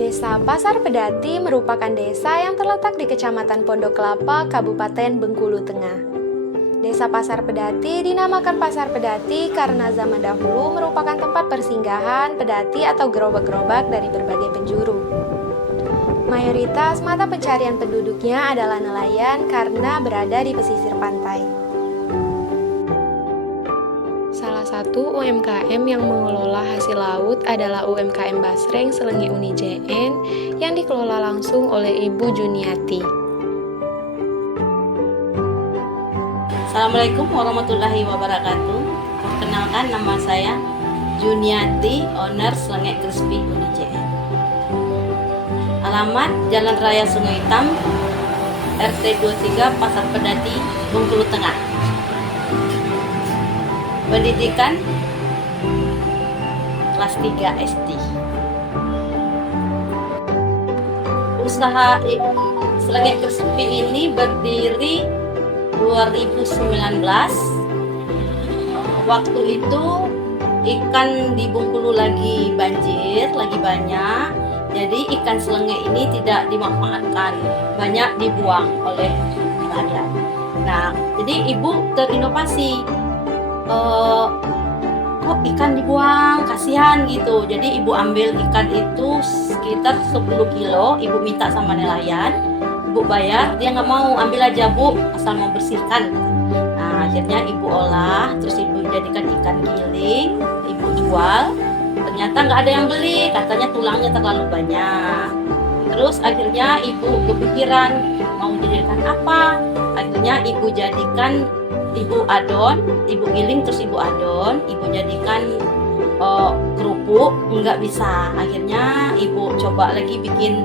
Desa Pasar Pedati merupakan desa yang terletak di Kecamatan Pondok Kelapa, Kabupaten Bengkulu Tengah. Desa Pasar Pedati dinamakan Pasar Pedati karena zaman dahulu merupakan tempat persinggahan pedati atau gerobak-gerobak dari berbagai penjuru. Mayoritas mata pencarian penduduknya adalah nelayan karena berada di pesisir pantai. Salah satu UMKM yang mengelola hasil laut adalah UMKM Basreng Selengi Uni JN yang dikelola langsung oleh Ibu Juniati. Assalamualaikum warahmatullahi wabarakatuh. Perkenalkan, nama saya Juniati, owner Selengi Crispy Uni JN. Alamat Jalan Raya Sungai Hitam, RT 23 Pasar Pedati, Bengkulu Tengah. Pendidikan kelas 3 SD. Usaha Selengi Crispy ini berdiri 2019. Waktu itu ikan di Bengkulu lagi banjir, lagi banyak. Jadi ikan selenge ini tidak dimanfaatkan, banyak dibuang oleh nelayan. Nah, jadi ibu terinovasi, kok ikan dibuang, kasihan gitu. Jadi ibu ambil ikan itu sekitar 10 kilo, ibu minta sama nelayan, ibu bayar, dia nggak mau, ambil aja bu, asal mau bersihkan. Nah, akhirnya ibu olah, terus ibu jadikan ikan giling, ibu jual. Ternyata nggak ada yang beli, katanya tulangnya terlalu banyak. Terus akhirnya ibu kepikiran mau jadikan apa. Akhirnya ibu jadikan, ibu adon, ibu giling terus ibu adon, ibu jadikan kerupuk, nggak bisa. Akhirnya ibu coba lagi bikin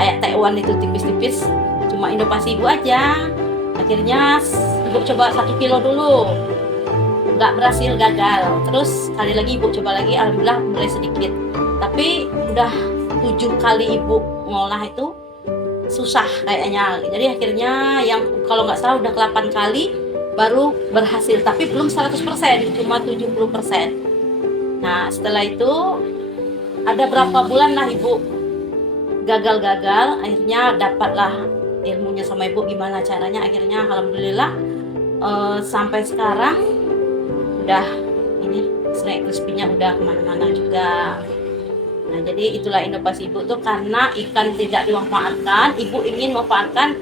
kayak Taiwan itu tipis-tipis, cuma inovasi ibu aja. Akhirnya ibu coba 1 kilo dulu, nggak berhasil, gagal. Terus kali lagi ibu coba lagi, alhamdulillah mulai sedikit. Tapi udah 7 kali ibu ngolah itu susah kayaknya. Jadi akhirnya yang kalau nggak salah udah 8 kali baru berhasil, tapi belum 100%, cuma 70%. Nah, setelah itu ada berapa bulan lah ibu gagal-gagal, akhirnya dapatlah ilmunya sama ibu gimana caranya. Akhirnya alhamdulillah sampai sekarang udah ini Selengi Crispy-nya udah kemana-mana juga. Nah, jadi itulah inovasi ibu tuh, karena ikan tidak dimanfaatkan, ibu ingin memanfaatkan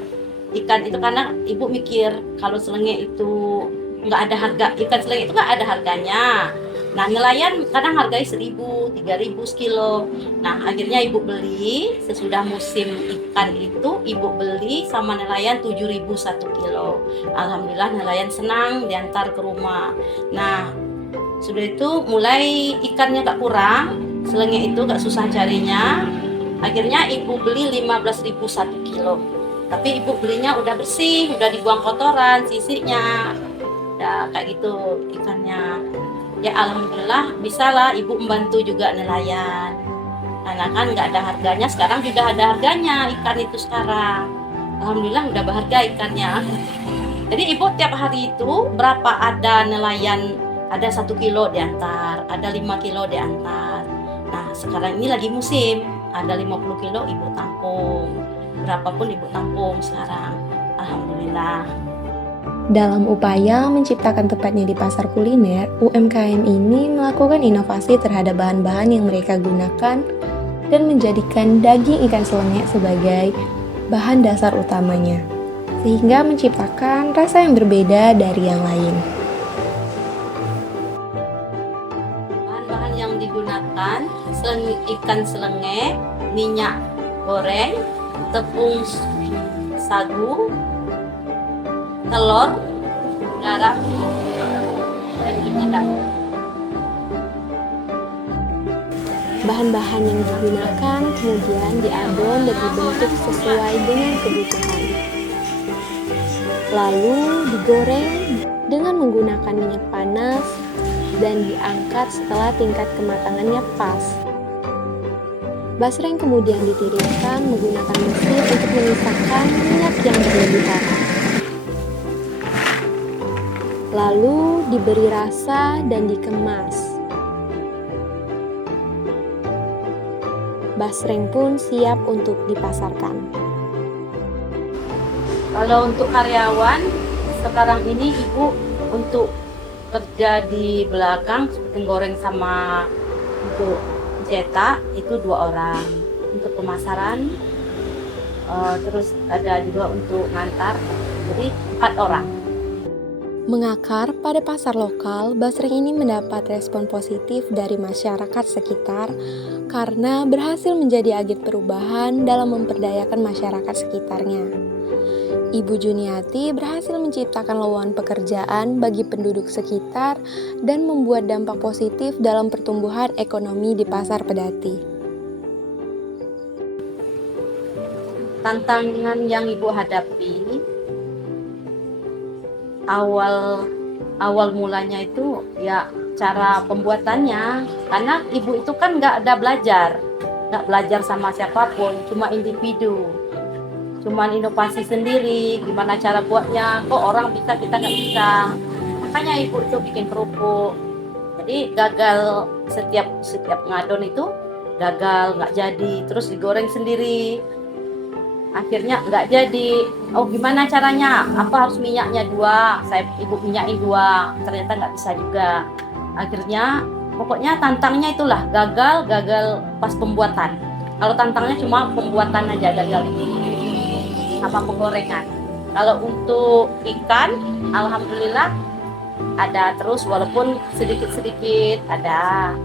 ikan itu karena ibu mikir kalau selenge itu nggak ada harga, ikan selenge itu nggak ada harganya. Nah, nelayan kadang hargai 1.000, 3.000 sekilo. Nah, akhirnya ibu beli sesudah musim ikan itu, ibu beli sama nelayan 7.000 1 kilo. Alhamdulillah nelayan senang, diantar ke rumah. Nah, sudah itu mulai ikannya gak kurang, selenge itu gak susah carinya. Akhirnya ibu beli 15.000 1 kilo. Tapi ibu belinya udah bersih, udah dibuang kotoran, sisinya. Udah kayak gitu ikannya. Ya alhamdulillah bisalah ibu membantu juga nelayan. Karena kan nggak ada harganya, sekarang sudah ada harganya ikan itu sekarang. Alhamdulillah udah berharga ikannya. Jadi ibu tiap hari itu berapa ada nelayan, ada 1 kilo diantar, ada 5 kilo diantar. Nah sekarang ini lagi musim, ada 50 kilo ibu tampung. Berapapun ibu tampung sekarang. Alhamdulillah. Dalam upaya menciptakan tempatnya di pasar kuliner, UMKM ini melakukan inovasi terhadap bahan-bahan yang mereka gunakan dan menjadikan daging ikan selenge sebagai bahan dasar utamanya, sehingga menciptakan rasa yang berbeda dari yang lain. Bahan-bahan yang digunakan ikan selenge, minyak goreng, tepung sagu, telur, garam, dan penyedap. Bahan-bahan yang digunakan kemudian diadon dan dibentuk sesuai dengan kebutuhan. Lalu digoreng dengan menggunakan minyak panas dan diangkat setelah tingkat kematangannya pas. Basreng kemudian ditiriskan menggunakan mesin untuk memisahkan minyak yang berlebihan. Lalu diberi rasa dan dikemas. basreng pun siap untuk dipasarkan. Kalau untuk karyawan, sekarang ini ibu untuk kerja di belakang seperti goreng sama untuk cetak itu 2 orang. Untuk pemasaran, terus ada juga untuk ngantar, jadi 4 orang. Mengakar pada pasar lokal, basreng ini mendapat respon positif dari masyarakat sekitar karena berhasil menjadi agen perubahan dalam memperdayakan masyarakat sekitarnya. Ibu Juniati berhasil menciptakan lowongan pekerjaan bagi penduduk sekitar dan membuat dampak positif dalam pertumbuhan ekonomi di Pasar Pedati. Tantangan yang ibu hadapi awal mulanya itu ya cara pembuatannya, karena ibu itu kan nggak belajar sama siapapun, cuma individu, cuman inovasi sendiri, gimana cara buatnya, kok orang bisa kita nggak bisa. Makanya ibu itu bikin kerupuk, jadi gagal setiap ngadon itu gagal, nggak jadi, terus digoreng sendiri, akhirnya nggak jadi. Oh gimana caranya, apa harus minyaknya 2, ibu minyakin 2, ternyata nggak bisa juga. Akhirnya pokoknya tantangnya itulah gagal pas pembuatan. Kalau tantangnya cuma pembuatan aja gagal ini sama penggorengan. Kalau untuk ikan, alhamdulillah ada terus, walaupun sedikit ada,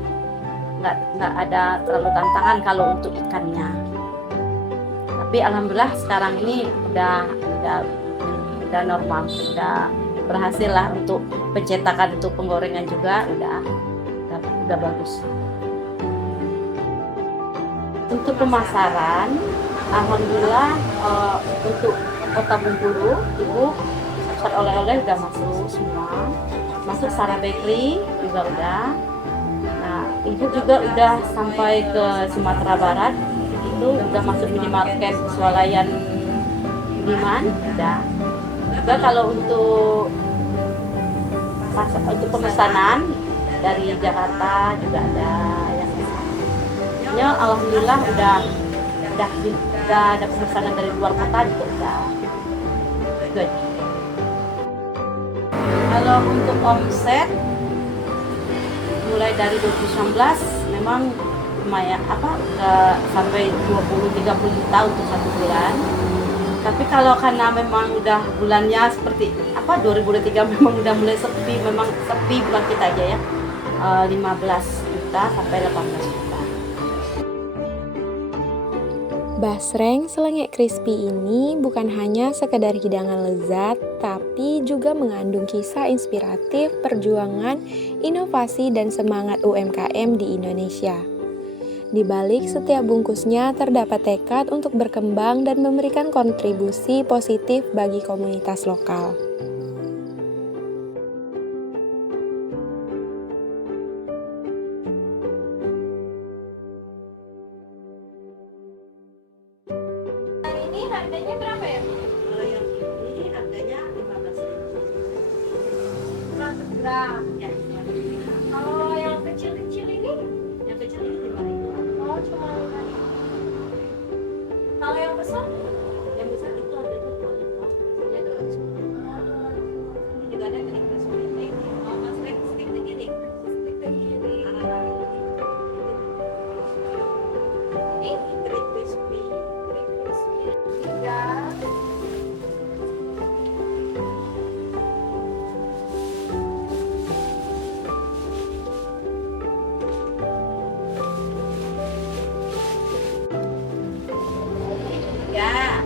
nggak ada terlalu tantangan kalau untuk ikannya. Tapi alhamdulillah sekarang ini udah normal, udah berhasil lah untuk pencetakan, untuk penggorengan juga udah bagus. Untuk pemasaran, alhamdulillah untuk Kota Bengkulu, ibu pasar oleh-oleh udah masuk semua, masuk Sarah Bakery juga udah. Nah, ibu juga udah sampai ke Sumatera Barat, itu udah masuk minimarket Swalayan Budiman udah. Juga kalau untuk pemesanan dari Jakarta juga ada yang ya, alhamdulillah udah ada pemesanan dari luar kota juga udah. Good. Kalau untuk omset mulai dari 2019 memang lumayan udah sampai 20-30 juta untuk 1 bulan. Tapi kalau karena memang udah bulannya seperti 2023 memang udah mulai sepi, memang sepi bulan kita aja ya, 15 juta sampai 18 juta. Basreng selengek crispy ini bukan hanya sekedar hidangan lezat, tapi juga mengandung kisah inspiratif perjuangan, inovasi, dan semangat UMKM di Indonesia. Di balik setiap bungkusnya terdapat tekad untuk berkembang dan memberikan kontribusi positif bagi komunitas lokal. Ini harganya berapa ya? Kalau yang ini harganya 15.000. 100 gram. Ya, Kalau yang kecil-kecil ini? yang kecil ini 5.000. Oh, cuma 5. Kalau yang besar? Yang besar itu harganya 2.000. Ini ada 200. Ini juga ada yang crispy. Oh, mas stick begini. Stick ke kiri. Ini crispy. 3. Ya.